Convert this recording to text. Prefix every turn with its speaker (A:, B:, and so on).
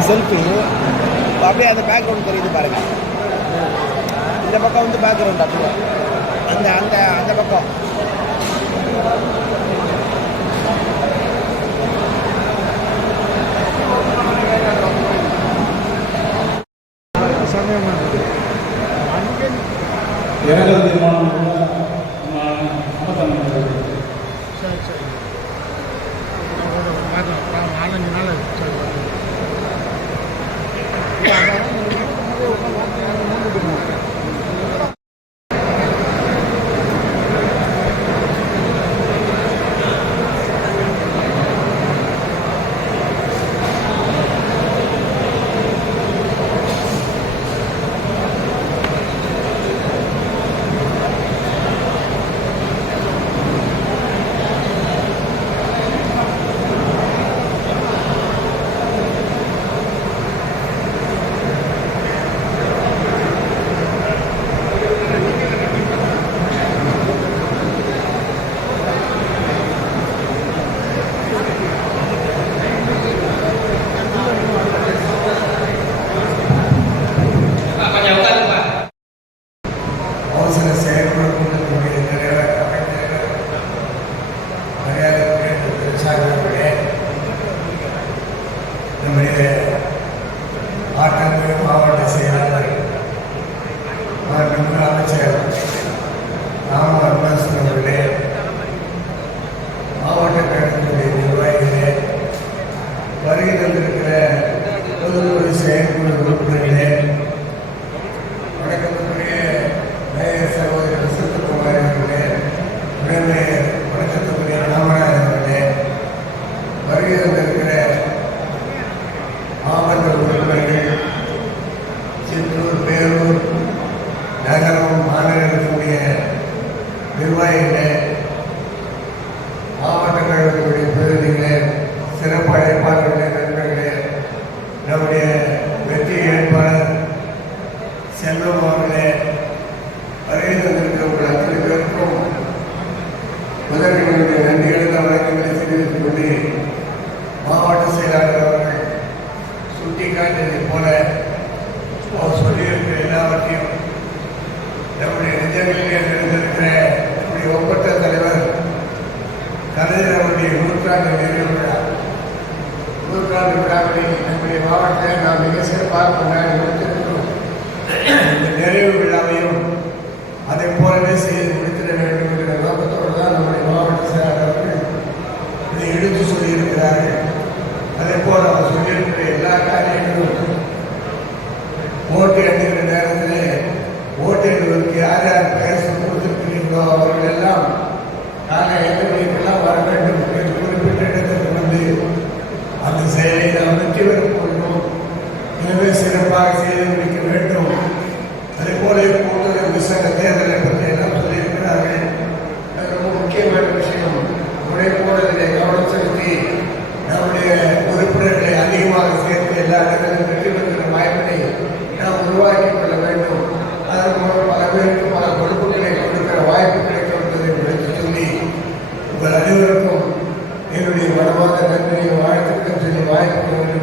A: Selfie அப்படியே அந்த background தெரியுது பாருங்க. இந்த பக்கம் வந்து பேக்ரவுண்ட் அப்படியே. அந்த அந்த அந்த பக்கம்.
B: இரங்கல் தீர்மானம்
C: மாண்புமிகு அமைச்சர் ராம அருணாசன் அவர்களே மாவட்ட கழகத்துடைய நிர்வாகிகளே வருகை தந்திருக்கிற பொதுக்குழு செயற்குழு உறுப்பினர்களே வணக்கத்துக்குரிய மேயர் சகோதரர் சித்தகுமார் அவர்களே வணக்கத்துக்குரிய ராமநாதன் அவர்களே வருகை தந்திருக்கிற மாவட்ட நிர்வாகிகளே மாவட்ட கழகத்துடைய பிரதிநிதிகளே சிறப்பு அழைப்பாளர்களே நண்பர்களே நம்முடைய வெற்றி வேட்பாளர் செல்வம் அவர்களே வருகை தந்திருக்கிற உங்கள் அத்தனை பேருக்கும் முதல்வர்களுடைய நன்றிகளுக்கு வணக்கங்களை தெரிவித்துக் கொண்டு மாவட்ட செயலாளர் அவர்கள் சுட்டிக்காட்டியதைப் போல அவர் சொல்லியிருக்கிற எல்லாவற்றையும் நம்முடைய நிஜங்களிலே நூற்றாண்டு நிறைவு விழா நூற்றாண்டு விழாவில் நம்முடைய மாவட்டத்தை நாம் மிக சிறப்பாக கொண்டாடி முடித்திருக்கிறோம். இந்த நிறைவு விழாவையும் அதை போலவே செய்து முடித்திட வேண்டும் என்கிற நோக்கத்தோடு தான் நம்முடைய மாவட்ட செயலாளர் அவர்கள் இதை எடுத்து சொல்லியிருக்கிறார்கள். அதே போல் அவர் சொல்லியிருக்கிற எல்லா காரியங்களும் ஓட்டு நாம் வெற்றி பெறப் போகிறோம் எனவே சிறப்பாக செய்து முடிக்க வேண்டும். அதே போல கூட்டுறவு சங்க தேர்தலை பற்றி எல்லாம் சொல்லியிருக்கிறார்கள். அது ரொம்ப முக்கியமான விஷயம். உடைய கூடலிலே கவனம் செலுத்தி நம்முடைய உறுப்பினர்களை அதிகமாக சேர்த்து எல்லா இடங்களிலும் வெற்றி பெறுகிற வாய்ப்பினை நாம் உருவாக்கி கொள்ள வேண்டும். அதன் மூலம் பல பேருக்கு பல பொறுப்புகளை கொடுக்கிற வாய்ப்பு கிடைக்கிறது என்பதை எடுத்து சொல்லி உங்கள் அனைவருக்கும் என்னுடைய மனமார்ந்த நன்றியை வாழ்த்துக்கள் சொல்லி Thank you.